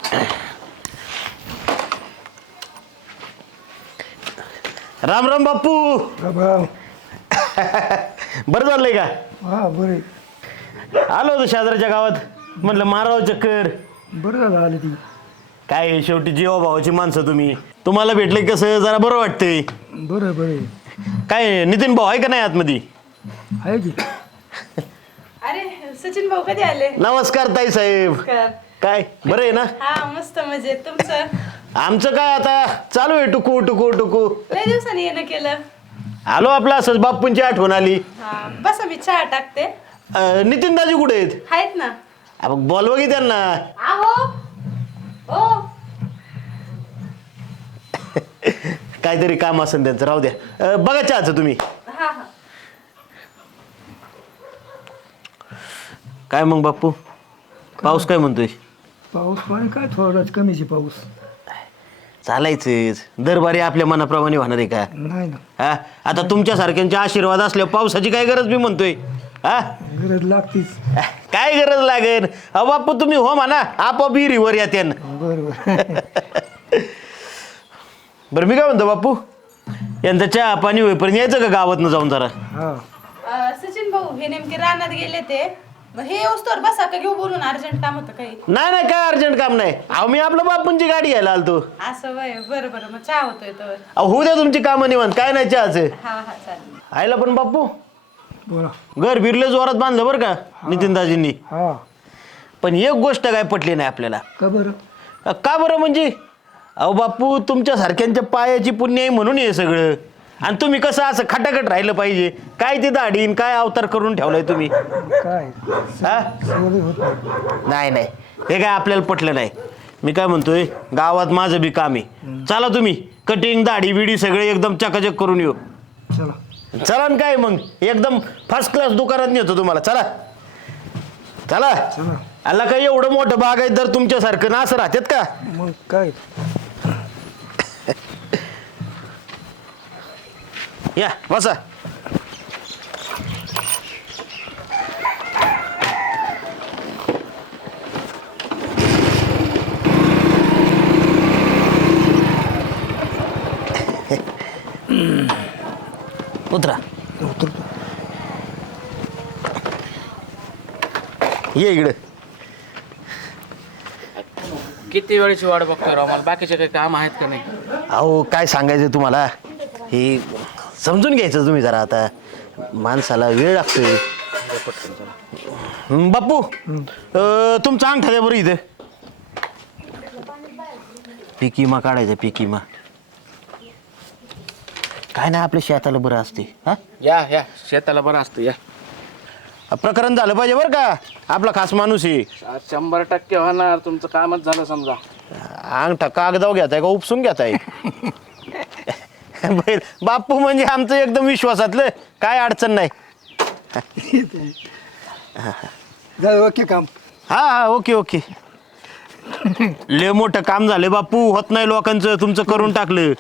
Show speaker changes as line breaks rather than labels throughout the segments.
राम राम बाप्पू. बरं चाललंय का?
हा बरे.
आलो होतो शेजारच्या गावात, म्हटलं मारावं चक्कर.
बरं झालं आली ती.
काय शेवटी जीवाभावाची माणसं तुम्ही, तुम्हाला भेटले कसं जरा बरं वाटतंय.
बरं बरं
काय नितीन भाऊ आहे का नाही आतमध्ये?
आहे की.
अरे सचिन भाऊ कधी आले?
नमस्कार ताई साहेब. काय बरं आहे ना?
हा मस्त मजेत. तुमचं?
आमचं काय आता चालू आहे, टुकू टुकू टुकू.
लय दिवसांनी येणं केलं.
आलो आपलं असंच, बाप्पूंची आठवण आली.
हा बसा, मी चहा टाकते.
नितीन दाजी कुठे आहेत?
आहेत ना.
बोलवा की त्यांना.
आहो हो.
काहीतरी काम असेल त्यांचं, राहू द्या. बघा चहाचं तुम्ही.
हा हा.
काय मग बाप्पू, पाऊस काय म्हणतोय?
पाऊस पाणी काय थोडाच कमीचे पाऊस.
चालायचंच, दरबारी आपल्या मनाप्रमाणे होणार आहे का?
नाही ना.
हा, आता तुमच्या सारख्यांचे आशीर्वाद असल्यावर पावसाची काय गरज मी म्हणतोय. हा,
गरज लागतीच.
काय गरज लागेल? अहो बाप्पू तुम्ही हो म्हणा, आपोआप विहिरीवर या त्यानं.
बरं बरं.
बरं मी काय म्हणतो बाप्पू, यांचं चहा पाणी होईपर्यंत यायचं का गावातनं जाऊन जरा?
हा
सचिन भाऊ हे नेमके रानात गेले ते. मग हे येऊस्तोवर बसा, का घेऊ बोलून? अर्जंट काम होतं काही?
नाही नाही, काय अर्जंट काम नाही. अहो मी आपलं बाप्पूंची गाडी घ्यायला आलतो.
असं वय. बरं बरं, मग चहा होतोय तर.
अहो होऊ द्या तुमची कामं निवांत, काय नाही चहाचं.
हा हा चालेल.
आयला पण बाप्पू
बोला.
घर बिरले जोरात बांधलं बरं का नितीन दाजींनी.
हा
पण एक गोष्ट काय पटली नाही आपल्याला.
का बरं?
का बरं म्हणजे, अहो बापू तुमच्या सारख्यांच्या पायाची पुण्य आहे म्हणून हे सगळं. आणि तुम्ही कसं असं खटाखट राहिलं पाहिजे. काय ते दाढीन काय अवतार करून ठेवलाय तुम्ही.
काय
हा
सवय होत नाही.
नाही नाही, हे काय आपल्याला पटलं नाही. मी काय म्हणतोय, गावात माझं बी काम आहे. चला तुम्ही कटिंग दाढी बिडी सगळे एकदम चकाचक करून येऊ.
चला
चला न काय मग, एकदम फर्स्ट क्लास दुकानात नेतो तुम्हाला. चला चला.
चला.
अल्ला काय एवढं मोठं बाग आहे तर तुमच्यासारखं ना असं राहतात का?
मग काय.
या बसा. उतरा.
उतरतो.
ये इकडे.
किती वेळेची वाट बघतोय राव, मला बाकीचे काही काम आहेत का नाही?
अहो काय सांगायचं तुम्हाला, हे समजून घ्यायचं तुम्ही जरा. आता माणसाला वेळ लागतोय. बाप्पू तुमचं अंगठा द्या बरं इथे. पीक विमा काढायचा, पीक विमा. काय नाही आपल्या शेताला बरं असते. हा
या या शेताला बरं असतं या.
प्रकरण झालं पाहिजे बरं का, आपला खास माणूस आहे.
100% होणार, तुमचं कामच झालं समजा.
अंगठा कागदाव घेताय का उपसून घेताय? बाप्पू म्हणजे आमचं एकदम विश्वासातलं, काय अडचण नाही.
जाऊ ओके काम.
हा हा ओके ओके. लय मोठं काम झाले बाप्पू, होत नाही लोकांचं, तुमचं करून टाकलं.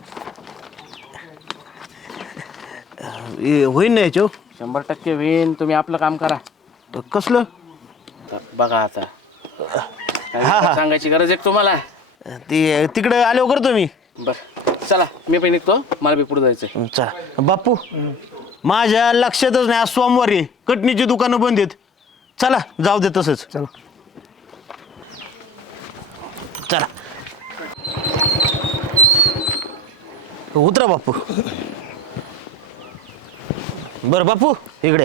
होईन ना याच्या?
100% होईन, तुम्ही आपलं काम करा.
कसलं?
तर बघा आता,
हा, हा.
सांगायची गरज आहे का तुम्हाला?
ते तिकडे आले करतो मी.
बर चला, मी पण निघतो, मला बी पुढे जायचंय.
चला बाप्पू, माझ्या लक्षातच नाही आज सोमवारी कटणीची दुकानं बंद आहेत. चला जाऊ दे तसंच.
चला
चला उतरा बाप्पू. बरं बाप्पू इकडे.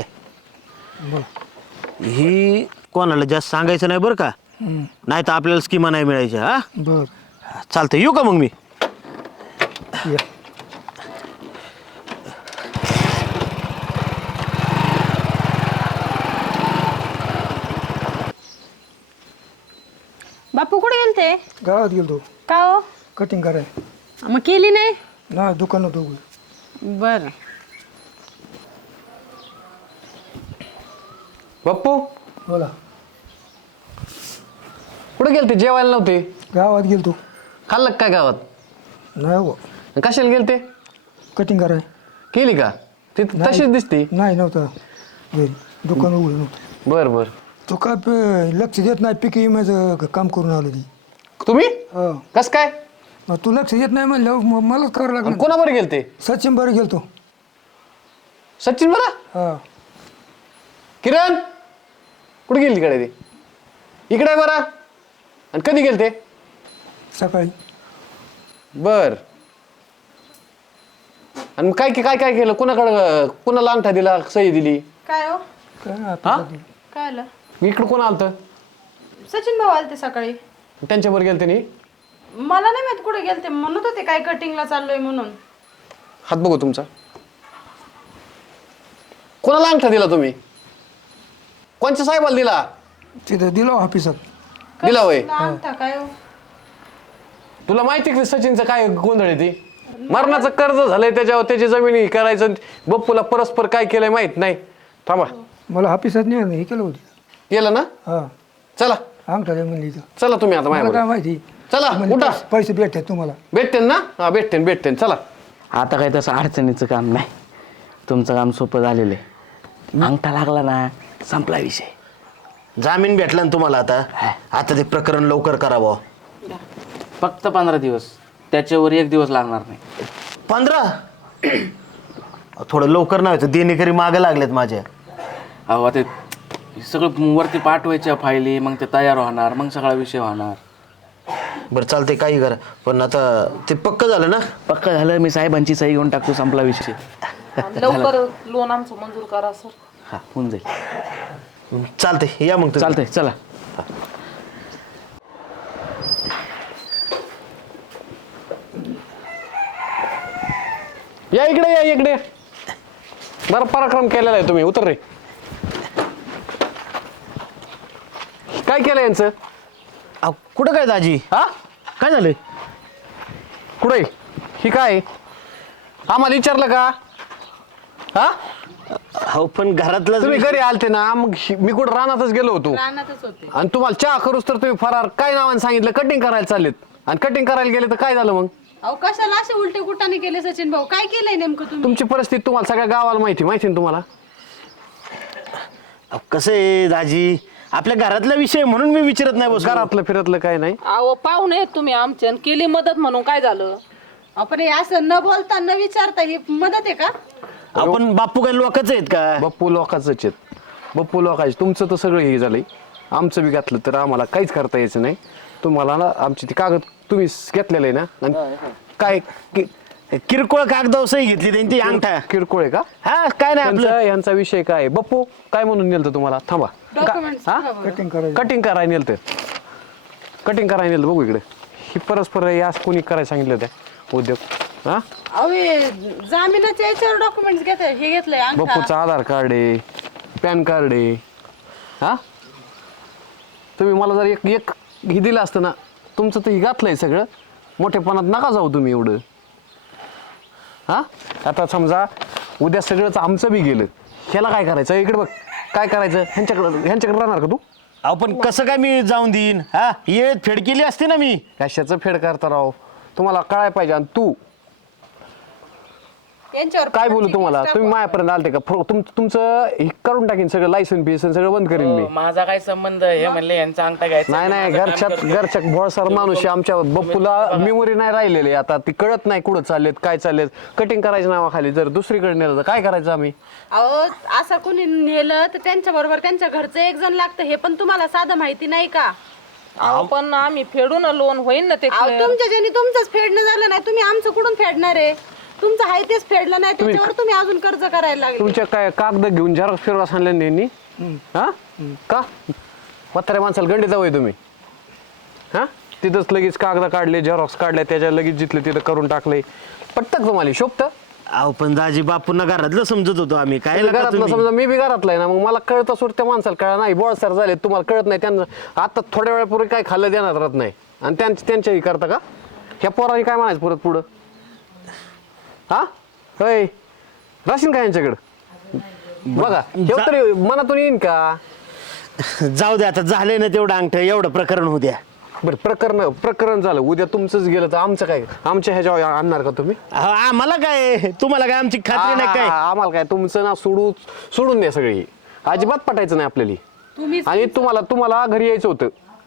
ही कोणाला जास्त सांगायचं नाही बरं का, नाही तर आपल्याला स्कीमा नाही मिळायच्या. हा
बर.
चालतं, येऊ का मग मी?
या.
बापू कुठे गेलते?
गावात गेलो
का हो?
कटिंग कराय.
मग केली नाही?
नाही दुकानात दोघं.
बर.
बाप्पू
बोला.
कुठे गेलते? जेवायला नव्हते?
गावात गेलतो.
खाल्लं का काय गावात?
नाही हो.
कशाला गेलते?
कटिंग कराय.
केली का? ती तशीच दिसते.
नाही नव्हतं घरी, दुकान उघडं नव्हतं.
बर बर.
तो काय लक्ष देत नाही, पीक विम्याचं काम करून आलो ती.
तुम्ही
हो
कस काय
मग तू लक्ष येत नाही म्हणलं मलाच करावं लागलं
कोणाबरोबर गेलते
सचिन बरं गेलतो
सचिन बरा
हा
किरण कुठे गेली तिकडे ती इकडे आहे बरा आणि कधी गेलते
सकाळी
बर आणि मग काय काय काय केलं कुणाकडं कुणाला अंगठा दिला सही दिली
काय हो
काय
हा
आता
काय आलं
इकडं कोण आलतं
सचिन भाऊ आलते सकाळी
त्यांच्यावर गेलते नी
मला नाही माहित कुठे गेलते म्हणत होते काय कटिंगला चाललोय म्हणून
हात बघू तुमचा कोणाला अंगठा दिला तुम्ही कोणच्या साहेबाला दिला
तिथं दिलं ऑफिसात
दिला होय
आणता काय हो
तुला माहिती आहे की सचिनचं काय गोंधळ आहे ती मरणाचं कर्ज झालंय त्याच्यावर त्याची जमिनी करायचं बप्पूला परस्पर काय केलंय माहित नाही थांबा
मला ऑफिसात नाही हे केलं होतं
केलं ना
हा
चला
अंगठा द्या म्हणली इथं
चला तुम्ही आता
मला काय
माझ्या
माहिती
चला
म्हणली
उठा
पैसे भेटतात तुम्हाला
भेटते ना हा भेटते चला
आता काही तसं अडचणीचं काम नाही तुमचं काम सोपं झालेलं आहे अंगठा लागला ना संपला विषय
जामीन भेटला ना तुम्हाला आता ते प्रकरण लवकर करावं.
फक्त 15 दिवस त्याच्यावर 1 दिवस लागणार नाही
15 थोडं लवकर नाही होतं देणेकरी मागे लागलेत माझ्या.
अहो ते सगळं वरती पाठवायच्या फायली मग ते तयार होणार मग सगळा विषय होणार.
बरं चालते काही करा पण आता ते पक्क झालं ना.
पक्क झालं मी साहेबांची सही घेऊन टाकतो संपला विषय.
लवकर लोन आमचं मंजूर करा सर.
हा होऊन जाईल
चालते या मग तुम्ही.
चालतंय चला.
या इकडे बरं पराक्रम केलेला आहे तुम्ही उतर रे. काय केलं यांचं
अहो, कुठं काय दाजी
हा
काय झालंय.
कुठे ही काय आम्हाला विचारलं का हा
हो पण घरातलं
तुम्ही घरी आलते ना मग मी कुठं रानातच गेलो होतो
रानातच होते.
आणि तुम्हाला चहा करूच तर तुम्ही फरार काय नावाने सांगितलं कटिंग करायला चाललेत आणि कटिंग करायला गेले तर काय झालं मग
अहो कशाला असे उलटे कुटाने केले सचिन भाऊ काय केलंय नेमकं तुम्ही.
तुमची परिस्थिती तुम्हाला सगळ्या गावाला माहिती ना तुम्हाला.
अहो, कसं आहे दाजी आपल्या घरातला विषय म्हणून मी विचारत नाही बस.
घरातलं फिरतलं काय नाही
अहो पाहुणे आहेत तुम्ही आमचे आणि केली मदत म्हणून काय झालं.
आपण हे असं न बोलता न विचारता ही मदत आहे का.
आपण बापू काय लोकच आहेत का.
बप्पू लोकांचंच आहेत बप्पू लोकांचे तुमचं तर सगळं हे झालंय आमचं बी घातलं तर आम्हाला काहीच करता यायचं नाही. तुम्हाला ना आमची ती कागद तुम्ही घेतलेलं आहे ना आणि काय
किरकोळ कागदावर सही घेतली त्यांनी ती अंगठा.
किरकोळ आहे का
हा काय नाही आपलं.
यांचा विषय काय बप्पू काय म्हणून नेलं तुम्हाला थांबा
डॉक्युमेंट्स
हा?
कटिंग करायचं
कटिंग करायला नेलं कटिंग करायला नेलं बघू इकडे ही परस्पर यास कोणी करायला सांगितलं त्या उद्योग हा
अहो हे जामिनाच्या याच्यावर डॉक्युमेंट्स घेत हे घेतलंय अंगठा.
बप्पूचं आधार कार्ड आहे पॅन कार्ड आहे हा तुम्ही मला जर एक हे दिलं असतं ना तुमचं तर हे घातलंय सगळं मोठेपणात नका जाऊ तुम्ही एवढं हा. आता समजा उद्या सगळंच आमचं बी गेलं ह्याला काय करायचं इकडे बघ काय करायचं ह्यांच्याकडे राहणार का तू.
आपण कसं काय मी जाऊन देईन हा ये फेड केली असते ना मी.
कशाचं फेड करता राव तुम्हाला कळाय पाहिजे आणि तू
यांच्यावर
काय बोलू तुम्हाला तुम्ही मायापर्यंत आलते का तुमचं हे करून टाकीन सगळं लायसन बिसन सगळं बंद करीन मी.
माझा काय संबंध हे म्हणले यांचा अंगठा घ्यायचा
नाही घरच्या भोळसर माणूस आहे. आमच्या बप्पूला मेमोरी नाही राहिलेली आता ती कळत नाही कुठं चाललेत काय चाललेत कटिंग करायच्या नावाखाली जर दुसरीकडे नेलं तर काय करायचं आम्ही.
अहो असं कोणी नेलं तर त्यांच्या बरोबर त्यांच्या घरचं एक जण लागतं हे पण तुम्हाला साधं माहिती नाही का.
अहो पण आम्ही फेडू ना लोन होईल ना ते
अहो
clear.
तुमच्या ज्याने तुमचंच फेडणं झालं नाही तुम्ही आमचं कुठून फेडणार आहे. तुमचं आहे तेच फेडलं नाही त्याच्यावर तुम्ही अजून कर्ज करायला लागले.
तुमच्या काय कागद घेऊन झेरॉक्स फिरॉक्स आणले यांनी हा का म्हाताऱ्या माणसाला गंडीत जावं तुम्ही हा तिथंच लगेच कागद काढले झेरॉक्स काढले त्याच्या लगेच जिथलं तिथं करून टाकले पटतं तुम्हाला शोभतं.
अहो पण दाजी बापूंना घरातलं समजत होतो आम्ही काय
तुम्ही
नका
घरातलं
तुम्ही.
समजा मी बी घरातला आहे ना मग मला कळतं सोड त्या माणसाला कळा नाही बोळसर झाले तुम्हाला कळत नाही त्यांना आता थोड्या वेळापूर्वी काय खाल्लं देण्यात राहत नाही आणि त्यांच्याही करता का ह्या पोराने काय म्हणायचं परत पुढं हा होय राशीन का यांच्याकडं बघा एवढं तरी मनातून येईन का.
जाऊ दे आता झालंय ना तेवढं अंगठ एवढं प्रकरण होऊ द्या.
बरं प्रकरण झालं उद्या तुमचंच गेलं तर आमचं काय आमच्या ह्याच्यावर आणणार का तुम्ही.
अहो, आम्हाला काय तुम्हाला काय आमची खात्री नाही काय.
आम्हाला काय तुमचं ना सोडून द्या सगळी अजिबात पटायचं नाही आपल्याला.
तुम्हीच
आणि तुम्हाला घरी यायचं होतं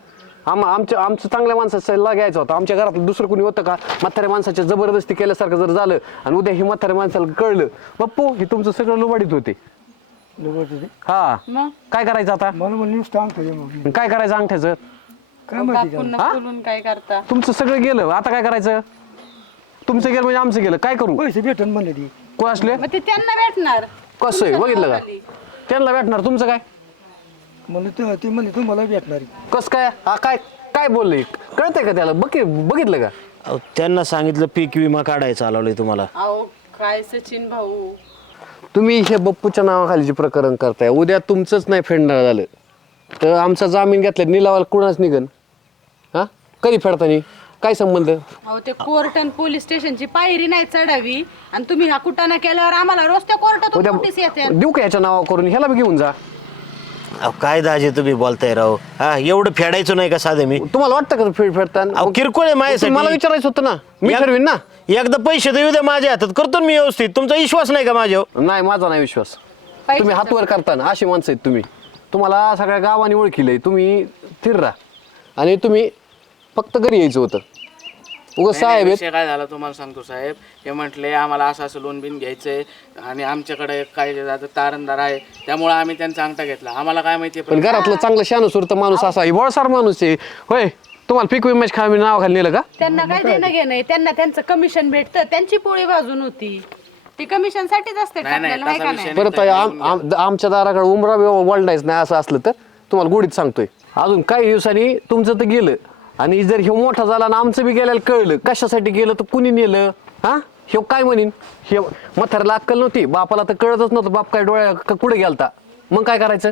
आमचं चांगल्या माणसाचा सल्ला घ्यायचा होता. आमच्या घरातलं दुसरं कोणी होतं का म्हाताऱ्या माणसाच्या जबरदस्ती केल्यासारखं जर झालं आणि उद्या हे म्हाताऱ्या माणसाला कळलं बाप्पू हे तुमचं सगळं लुबाडीत होते. हा
मग
काय करायचं आता?
मला म्हणून नुसतं अंगठा दे मग.
काय करायचं अंगठ्याचं?
काय माहिती त्याला?
पुन्हा बोलून काय करता?
तुमचं सगळं गेलं आता काय करायचं? तुमचं गेलं म्हणजे आमचं गेलं काय करू?
पैसे भेटन म्हणले ती.
कोण असले
मग ते त्यांना भेटणार.
कसं आहे बघितलं का?
नावाखाली.
त्यांना भेटणार तुमचं काय
म्हणलं ती म्हणले तुम्हाला भेटणार.
कस काय हा काय काय बोलले कळतंय का त्याला बघितलं का?
अहो, त्यांना सांगितलं पीक विमा काढायचं चालवलंय तुम्हाला.
अहो काय सचिन भाऊ,
तुम्ही हे बप्पूच्या नावाखाली जे प्रकरण करताय उद्या तुमचंच नाही फेडणार झालं तर आमचा जामीन घेतला निलावाला कुणाच निघन? हा कधी फेडतानी काय संबंध?
अहो ते कोर्ट आणि पोलीस स्टेशनची पायरी नाही चढावी आणि तुम्ही हा कुटाणा केल्यावर आम्हाला रोज त्या कोर्टातून
उद्या
नोटीस येते.
देऊ का याच्या नावा करून ह्याला बी घेऊन जा.
अहो काय दाजे तुम्ही बोलताय राव. हा एवढं फेडायचं नाही का साधं मी?
तुम्हाला वाटतं का फेडताना?
अहो किरकोळ आहे माझ्यासाठी.
मला विचारायचं होतं ना मी ठरवीन ना.
एकदा पैसे देऊ द्या माझ्या हातात करतो ना मी व्यवस्थित. तुमचा विश्वास नाही का माझ्यावर?
नाही माझा नाही विश्वास.
पैशाचं
तुम्ही हातवर करताना अशी माणसं आहेत तुम्ही. तुम्हाला सगळ्या गावाने ओळखीलंय तुम्ही स्थिर राहा आणि तुम्ही फक्त घरी यायचं होतं. उगाच साहेब आहेत
विषय काय झाला तुम्हाला सांगतो साहेब. हे म्हटले आम्हाला असं लोन बिन घ्यायचंय आणि आमच्याकडे काय तारणदार आहे त्यामुळे आम्ही त्यांचा अंगठा घेतला. आम्हाला काय माहिती
पण घरातलं चांगलं शानू सुरत माणूस असा बळसार माणूस आहे होय. तुम्हाला पीक विम्याच खामी नावाखाली नेलं का?
त्यांना काय देणं घेणं आहे? त्यांना त्यांचं कमिशन भेटतं. त्यांची पोळी भाजून होती. ती कमिशन साठीच असते का आपल्याला, हाय का नाही?
परत आमच्या दाराकडे उमरा वळणायच नाही असं असलं तर तुम्हाला गोडीत सांगतोय. अजून काही दिवसांनी तुमचं तर गेलं आणि जर हे मोठा झाला ना आमचं बी गेल्याला कळलं कशासाठी गेलं तर कुणी नेलं हा हे काय म्हणीन? हे म्हाताऱ्याला अक्कल नव्हती बापाला तर कळतच नव्हतं बाप काय डोळ्या कुठे गेलता मग काय करायचं?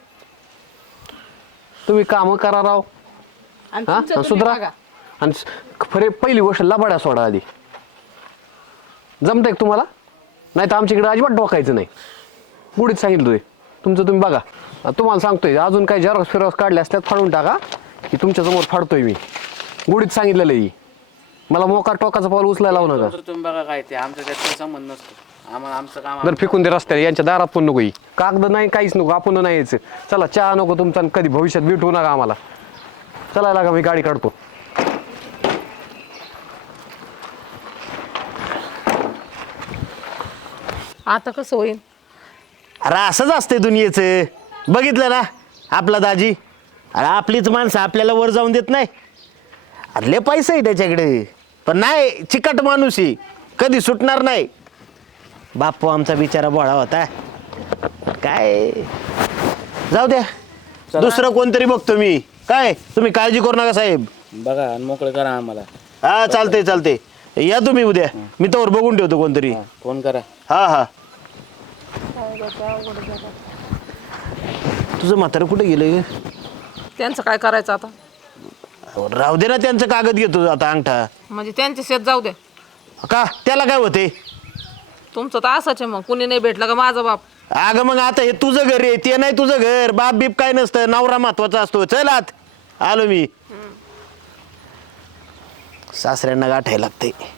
तुम्ही काम करा राव
आणि
हा
तुमचं तुम्ही
सुधरा
बघा.
आणि खरे पहिली गोष्ट लबाड्या सोडा आधी. जमतंय का तुम्हाला? नाही तर आमच्याकडे अजिबात डोकायचं नाही. गुढीत सांगितलं तुमचं तुम्ही बघा. तुम्हाला सांगतोय अजून काही झेरॉक्स फिरॉक्स काढले असल्यात फाडून टाका की तुमच्या समोर फाडतोय मी. गुढीत सांगितलेलं आहे. मला मोका टोकाचा पाऊल उचलायला लावू नका.
तुम्ही बघा काय ते आमचा त्याचा संबंध नसतो. आम्हाला आमचं काम
जर फेकून दे रस्त्याला यांच्या दारात पण नको. कागद नाही काहीच नको आपण नाही यायचं. चला चहा नको तुमचा आणि कधी भविष्यात भेटू नका आम्हाला. चला लागा मी गाडी काढतो.
आता कसं होईल?
अरे असंच असतंय दुनियेचं. बघितलं ना आपला दाजी. अरे आपलीच माणसं आपल्याला वर जाऊन देत नाही. अरे लय पैसा आहे त्याच्याकडे पण नाही चिकट माणूस आहे कधी सुटणार नाही. बापू आमचा बिचारा बोळा होता. काय जाऊ द्या दुसरं कोणतरी बघतो मी. काय तुम्ही काळजी करू नका साहेब.
बघा आणि मोकळं करा आम्हाला.
हा चालतंय चालतंय या तुम्ही उद्या. मी तोवर बघून ठेवतो कोणतरी.
फोन करा.
हा हा. तुझं म्हातारं कुठे गेलं?
त्यांचं काय करायचं आता?
राहू दे ना त्यांचं कागद घेतो आता अंगठा.
म्हणजे त्यांचे शेत जाऊ दे.
का त्याला काय होते?
तुमचं तर असंच आहे मग. कुणी नाही भेटलं का माझा बाप?
अगं मग आता हे तुझं घर आहे ते नाही तुझं घर. बाप बीप काय नसतं. नवरा महत्वाचा असतो. चल आत आलो मी. सासऱ्यांना गाठायला लागते.